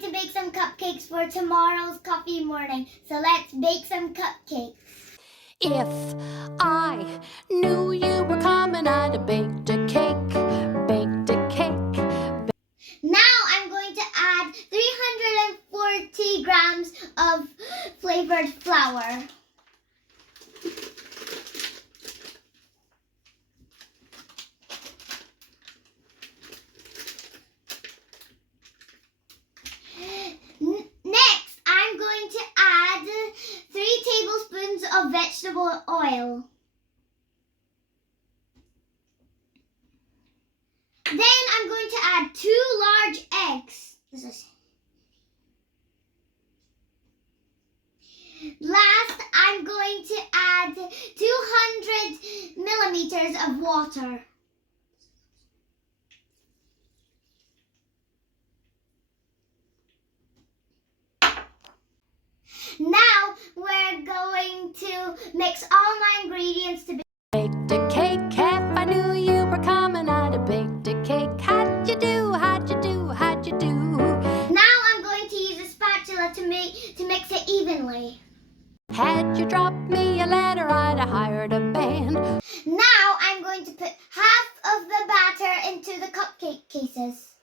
going to bake some cupcakes for tomorrow's coffee morning. So let's bake some cupcakes. If I knew you were coming, I'd have baked a cake, baked a cake. Now I'm going to add 340 grams of flavored flour. Next, I'm going to add 3 tablespoons of vegetable oil. Then I'm going to add 2 large eggs. Last, I'm going to add 200 milliliters of water. Now we're going to mix all my ingredients to Baked a cake. If I knew you were coming, I'd have baked a cake. How'd you do? How'd you do? How'd you do? Now I'm going to use a spatula to mix it evenly. Had you dropped me a letter, I'd have hired a band. Now I'm going to put half of the batter into the cupcake cases.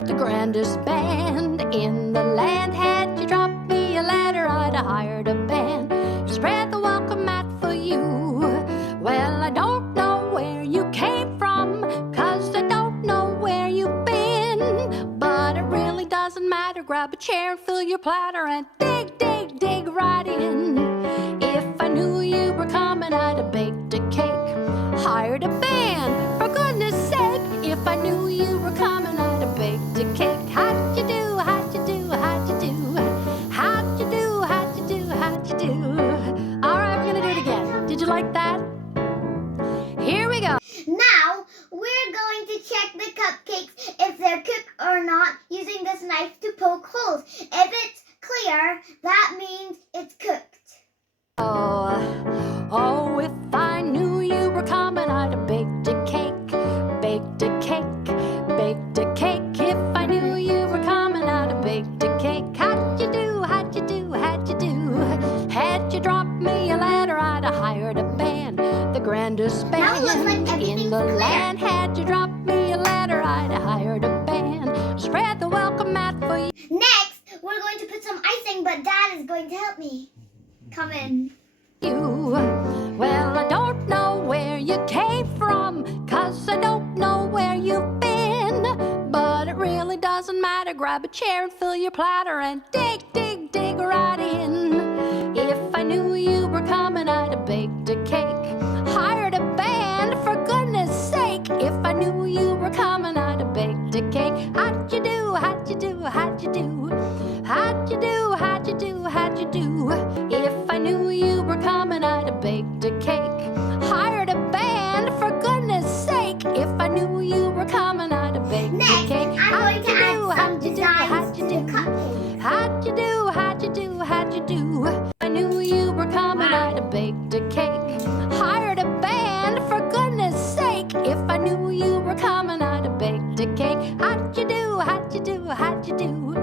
The grandest band in the land. Had you dropped me a letter, I'd have hired a band. Spread the welcome mat for you. Well, I don't know where you came from, 'cause I don't know where you've been. But it really doesn't matter. Grab a chair and fill your platter and dig, dig, dig right in. If I knew you were coming, I'd have baked a cake, hired a band, for goodness sake. If I knew you were coming, I'd have baked a cake. How'd you do? How'd you do? How'd you do? How'd you do? How'd you do? How'd you do? All right, we're gonna do it again. Did you like that? Here we go. Now we're going to check the cupcakes if they're cooked or not using this knife to poke holes. If it's clear, that means it's cooked. Oh, if I knew you were coming, I'd have baked a cake, baked a cake, baked a cake. If I knew you were coming, I'd have baked a cake. How'd you do? How'd you do? How'd you do? Had you dropped me a letter, I'd have hired a band, the grandest Now it looks like band in everything's the clear. land. Had you dropped me a letter, I'd have hired a band. Spread the welcome mat for you. Next, we're going to put some icing, but Dad is going to help me. Come in. Well, I don't know where you came from, 'cause I don't know where you've been. But it really doesn't matter. Grab a chair and fill your platter and dig, dig, dig right in. If I knew you were coming, I'd have baked a cake, hired a band, for goodness sake. If I knew you were coming, I'd have baked a cake. How'd you do? How'd you do? How'd you do? How'd you do? How'd you do? How'd you do? If I knew you were coming, I'd have baked a cake, hired a band, for goodness sake. If I knew you were coming, I'd have baked Next, a cake. I'm going to add some How'd you do? designs How'd you to do? the cupcakes. How'd you do? How'd you do? How'd you do? If I knew you were coming, I'd have baked a cake, hired a band, for goodness sake. If I knew you were coming, I'd have baked a cake. How'd you do? How'd you do? How'd you do?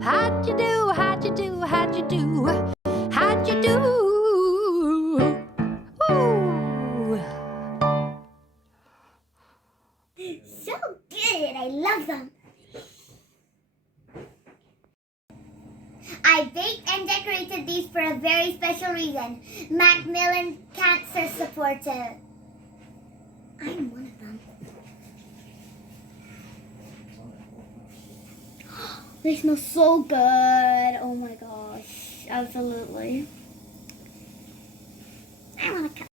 How'd you do? How'd you do? How'd you do? How'd you do? Ooh. So good. I love them. I baked and decorated these for a very special reason. Macmillan Cancer Supporter. I'm one of them. They smell so good. Oh my gosh. Absolutely. I want to cut.